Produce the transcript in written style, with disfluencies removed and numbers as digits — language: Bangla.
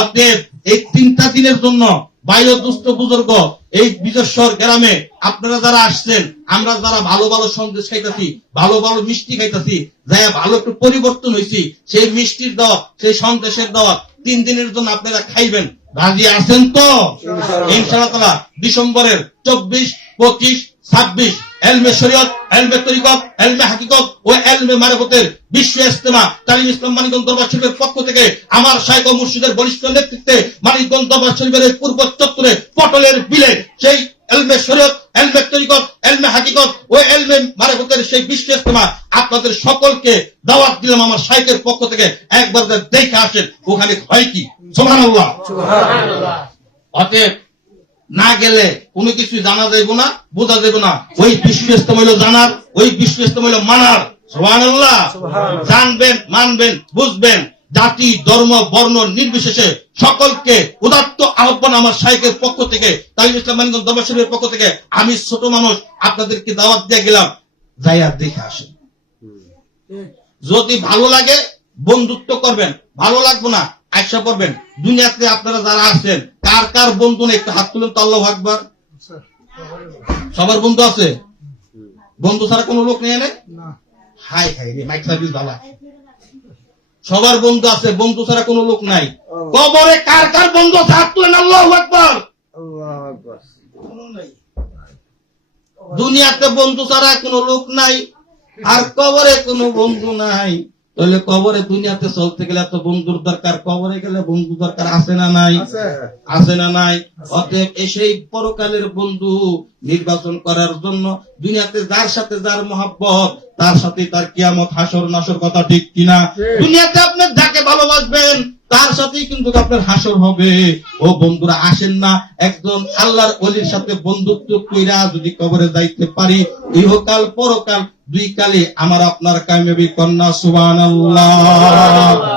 অতএব এই 3টা দিনের জন্য বাইরে দুস্থ বুজুর্গ এই বিজেশ্বর গ্রামে আপনারা যারা আসছেন, আমরা যারা ভালো ভালো সন্দেশ খাইতেছি, ভালো ভালো মিষ্টি খাইতেছি, যাই ভালো একটু পরিবর্তন হয়েছি, সেই মিষ্টির দেওয়া, সেই সন্দেশের দেওয়া 3 দিনের জন্য আপনারা খাইবেন। রাজি আছেন তো? ইনশাআল্লাহ ডিসেম্বরের 24, 25, 26 এলমে শরীয়ত, এলমে তরিকত, এলমে হাকিকত ও এলমে মারিফতের বিশ্ব ইজতেমা তালিম ইসলাম মানিকগঞ্জ দরবার শরীফের পক্ষ থেকে আমার শাইখ ও মুর্শিদের বলিষ্ঠ নেতৃত্বে মানিকগঞ্জ দরবার শরীফের পূর্ব চত্বরে পটলের বিলে সেই এলমে শরীয়ত, এলমে তরিকত, এলমে হাকিকত ও এলমে মারিফতের সেই বিশ্ব ইজতেমা আপনাদের সকলকে দাওয়াত দিলাম আমার শাইখের পক্ষ থেকে। একবার দেখে আসেন ওখানে হয় কি। সুবহানাল্লাহ, সুবহানাল্লাহ। অতএব না গেলে কোনো কিছু জানা যাইব না, বোঝা যাইব না। ওই বিশ্ব ইজতেমা হইল জানার, ওই বিশ্ব ইজতেমা হইল মানার। সুবহানাল্লাহ। জানবেন, মানবেন, বুঝবেন। জাতি, ধর্ম, বর্ণ নির্বিশেষে সকলকে উদাত্ত আহ্বান আমার শাইখের পক্ষ থেকে, তালিম ইসলাম মানিকগঞ্জ দরবার শরীফের পক্ষ থেকে। আমি ছোট মানুষ, আপনাদেরকে দাওয়াত দিয়ে গেলাম, যাইয়া দেখে আসেন। যদি ভালো লাগে বন্ধুত্ব করবেন, ভালো লাগবে না আয়সা করবেন। দুনিয়াতে আপনারা যারা আছেন কার কার বন্ধু নেই একটু হাত তুলেন তো। আল্লাহু আকবার। সবার বন্ধু আছে? বন্ধু ছাড়া কোনো লোক নেই না? হাই হাই রে, মাইক সার্ভিস ভালো। সবার বন্ধু আছে, বন্ধু ছাড়া কোনো লোক নাই। কবরে কার কার বন্ধু আছে হাত তুলেন। আল্লাহু আকবার। দুনিয়াতে বন্ধু ছাড়া কোনো লোক নাই, আর কবরে কোনো বন্ধু নাই। তাহলে কবরে দুনিয়াতে চলতে গেলে এত বন্ধুর দরকার, কবরে গেলে বন্ধু দরকার আছে না নাই? আছে না নাই? অতএব সেই পরকালের বন্ধু নির্বাচন করার জন্য দুনিয়াতে যার সাথে যার মহব্বত, তার সাথে তার কিয়ামত হাসর নাসর, কথা ঠিক কিনা? দুনিয়াতে আপনি যাকে ভালোবাসবেন তার সাথেই কিন্তু আপনার হাসর হবে। ও বন্ধুরা আসেন না, একজন আল্লাহর ওলির সাথে বন্ধুত্ব কইরা যদি কবরে যাইতে পারি, ইহকাল পরকাল 2 কালে আমার আপনার কামিয়াবি কন্যা। সুবহানাল্লাহ।